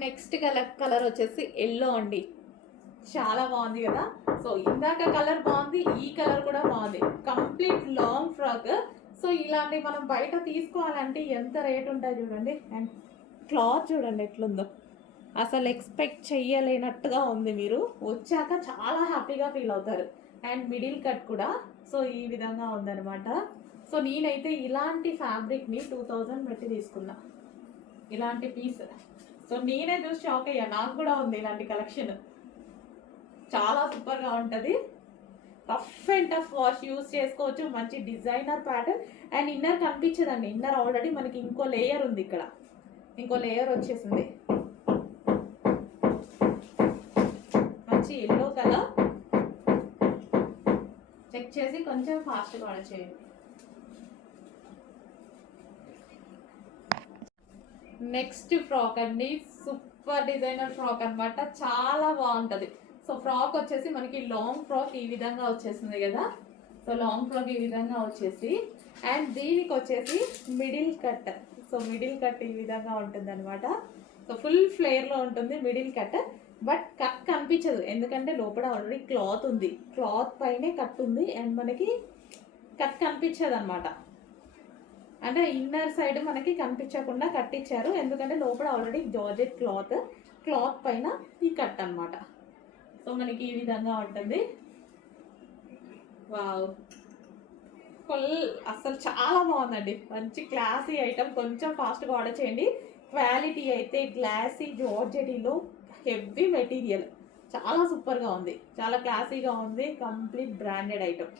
Next colour వచ్చేసి yellow అండి. చాలా బాగుంది కదా. సో ఇందాక కలర్ బాగుంది, ఈ కలర్ కూడా బాగుంది. Complete long frock. సో ఇలాంటి మనం బయట తీసుకోవాలంటే ఎంత రేట్ ఉంటాయి చూడండి. అండ్ క్లాత్ చూడండి ఎట్లుందో, అసలు ఎక్స్పెక్ట్ చెయ్యలేనట్టుగా ఉంది. మీరు వచ్చాక చాలా హ్యాపీగా ఫీల్ అవుతారు. అండ్ మిడిల్ కట్ కూడా సో ఈ విధంగా ఉందన్నమాట. సో నేనైతే ఇలాంటి ఫ్యాబ్రిక్ని 2000 పెట్టి తీసుకున్నా, ఇలాంటి పీస్. సో నేనే చూసి షాక్ అయ్యా, నాకు కూడా ఉంది ఇలాంటి కలెక్షన్. చాలా సూపర్గా ఉంటుంది. Rough and tough wash use చేసుకోవచ్చు. మంచి డిజైనర్ ప్యాటర్న్. అండ్ ఇన్నర్ కనిపించదండి, ఇన్నర్ ఆల్రెడీ మనకి ఇంకో లేయర్ ఉంది, ఇక్కడ ఇంకో లేయర్ వచ్చేసింది. మంచి ఎల్లో కలర్. చెక్ చేసి కొంచెం ఫాస్ట్గా ఆర్డర్ చేయండి. నెక్స్ట్ ఫ్రాక్ అండి, సూపర్ డిజైనర్ ఫ్రాక్ అనమాట. చాలా బాగుంటుంది. సో ఫ్రాక్ వచ్చేసి మనకి లాంగ్ ఫ్రాక్ ఈ విధంగా వచ్చేసింది కదా. సో లాంగ్ ఫ్రాక్ ఈ విధంగా వచ్చేసి, అండ్ దీనికి వచ్చేసి middle cut. So middle cut ఈ విధంగా ఉంటుంది అనమాట. సో ఫుల్ ఫ్లేర్లో ఉంటుంది మిడిల్ కట్. బట్ కట్ కనిపించదు, ఎందుకంటే లోపల ఆల్రెడీ క్లాత్ ఉంది. క్లాత్ పైనే కట్ ఉంది, అండ్ మనకి కట్ కనిపించదు అనమాట. అంటే ఇన్నర్ సైడ్ మనకి కనిపించకుండా కట్టించారు, ఎందుకంటే లోపల ఆల్రెడీ జార్జెట్ క్లాత్ పైన ఈ కట్ అనమాట. సో మనకి ఈ విధంగా ఉంటుంది. వావ్, ఫుల్ అసలు చాలా బాగుందండి. మంచి క్లాసీ ఐటమ్. కొంచెం ఫాస్ట్గా ఆర్డర్ చేయండి. క్వాలిటీ అయితే గ్లాసీ జార్జెటీలో హెవీ మెటీరియల్, చాలా సూపర్గా ఉంది, చాలా క్లాసీగా ఉంది. Complete branded item.